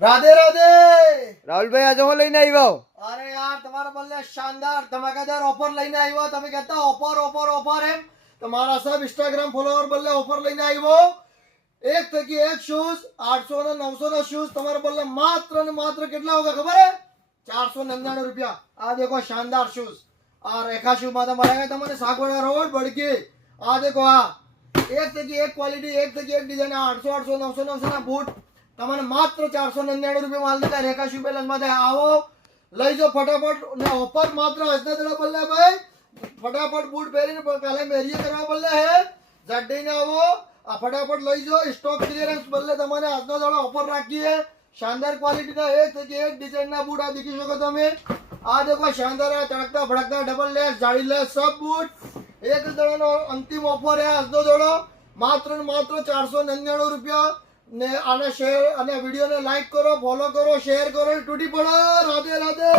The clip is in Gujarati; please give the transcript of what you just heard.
રાધે રાધે રાહુલભાઈ આજે હું લઈને આવ્યો? અરે યાર તમારા બદલે શાનદાર ધમાકેદાર ઓફર લઈને આવ્યો. તમે કહેતા ઓફર ઓફર ઓફર એમ તમારા સબ ઇન્સ્ટાગ્રામ ફોલોવર બદલે ઓફર લઈને આવ્યો. એક થકી એક શૂઝ 800 ને 900 ના શૂઝ તમારા બદલે માત્ર ને માત્ર કેટલા હોગા ખબર હે? 499 રૂપિયા. આ દેખો શાનદાર શૂઝ. આ રેખા શૂઝ માં તમારે તમને સાગવાડા રોડ બડકી. આ દેખો આ એક થકી એક ક્વોલિટી એક થકી એક ડિઝાઇન 800 800 900 900 ના બૂટ તમને માત્ર 499 રૂપિયા માલ દેતા રેખા શૂ બેલેન્સ માં આવો લઈ જાઓ ફટાફટ. ને ઓફર માત્ર હસના દડા બદલે ભાઈ ફટાફટ બૂટ પહેરીને કાલે મેરીએ કરવા બદલે હે જડ્ડી ને આવો આ ફટાફટ લઈ જાઓ. સ્ટોક ક્લિયરન્સ બદલે તમને આજનો દાડો ઓફર રાખીએ. શાનદાર ક્વોલિટીના એક થકી એક ડિઝાઇનના બૂટ આ દેખી શકો તમે. આ દેખો શાનદાર તડકતા ભડકતા ડબલ લેસ જાળી લેસ સબ બૂટ એક દાડાનો અંતિમ ઓફર હે આજનો દાડો માત્ર ને માત્ર 499 રૂપિયા. ને આને શેર અને વિડીયોને લાઈક કરો, ફોલો કરો, શેર કરો, તૂટી પડો. રાધે રાધે.